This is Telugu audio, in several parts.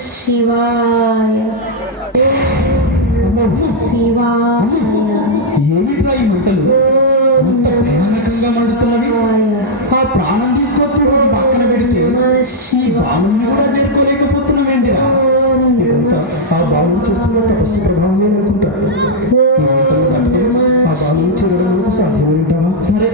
शिवाय शिवाय ఏమిట్రా ఈ మంటలు? అంత భయానకంగా మండుతున్నవి. ఆ ప్రాణం తీసుకొచ్చి పక్కన పెడితే ఈ బాలుని కూడా ఇదంతా ఆ బాలుని చేస్తున్న తపస్సు ప్రభావమే అనుకుంటా. ఓం ఆ బాలుని చేరడం మనకు సాధ్యమేంటావా సరే.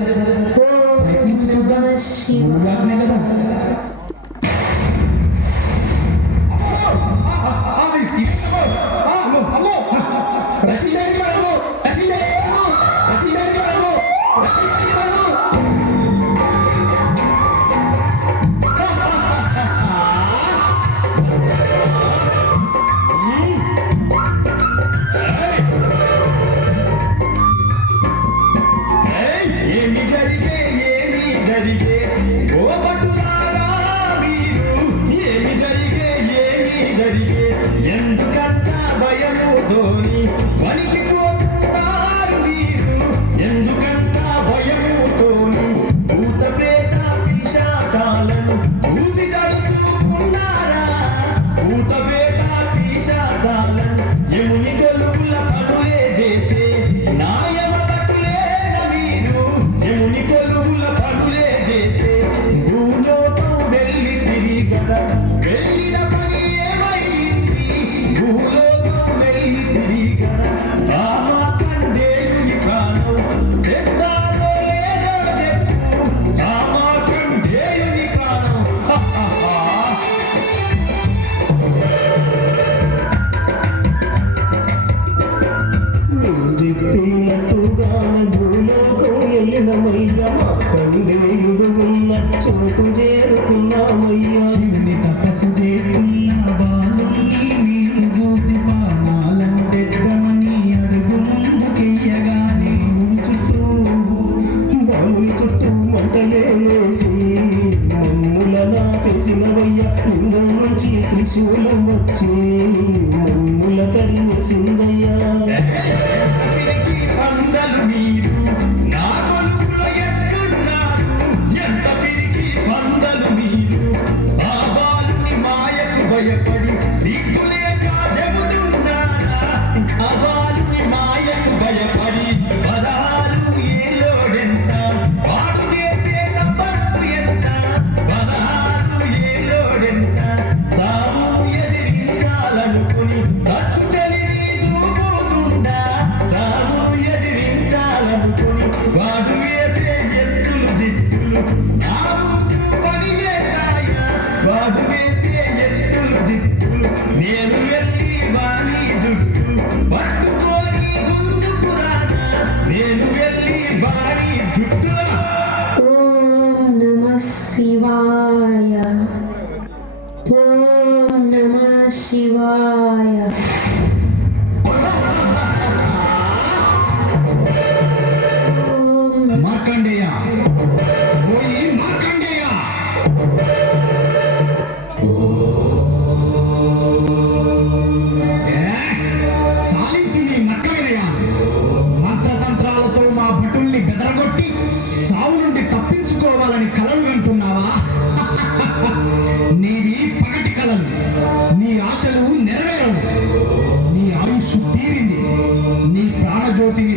జరిగే ఎందుకంత భయము ధోని? వణికి వెళ్ళినమయ్యా కండేయుడు ఉన్న చోటు చేరుకున్నామయ్యా శివుని తపస్సు చేస్తున్న బాలుని మీరు చూసి చుట్టూ బాలుని చుట్టూ మంటలే మమ్ముల నాపేసినవయ్యా లింగం నుంచి త్రిశూలం వచ్చి మమ్ముల తరిమేసిందయ్యా భయపడి సిగ్గులేక చెబుతున్నారా ఆ మాయకు భయపడి పదహారు ఏలోడెంత వాడు చేసే తపస్సు ఎంత? పదహారు ఏలోడెంత తాము ఎదిరించాలనుకుని ఖర్చు తెలివి చూపుతుండా తాము ఎదిరించాలనుకుని వాడు शिवाय ॐ नमः शिवाय నీవి పగటి కలలు నీ ఆశలు నెరవేరవు. నీ ఆయుష్ తీరింది నీ ప్రాణజ్యోతిని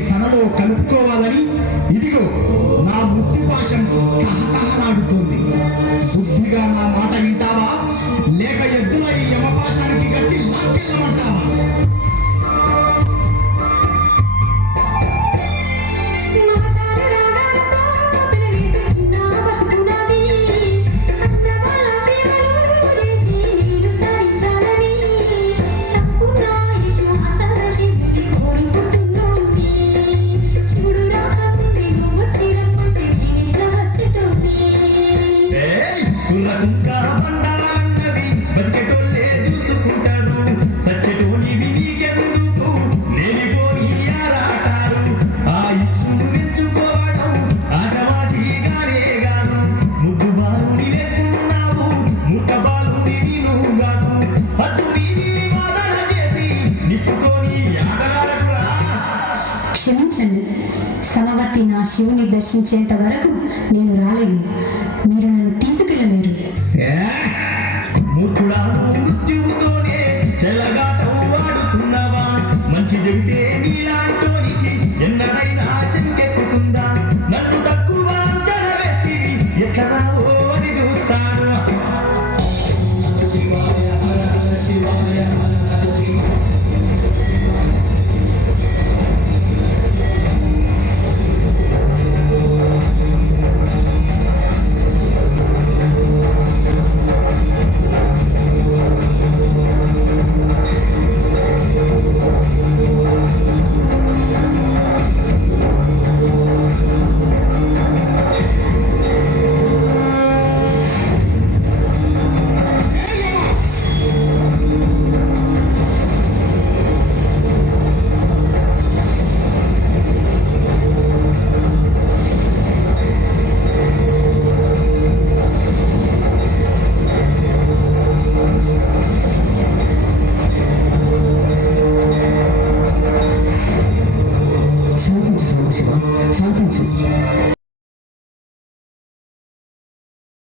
శివుని దర్శించేంత వరకు నేను రాలేదు మీరు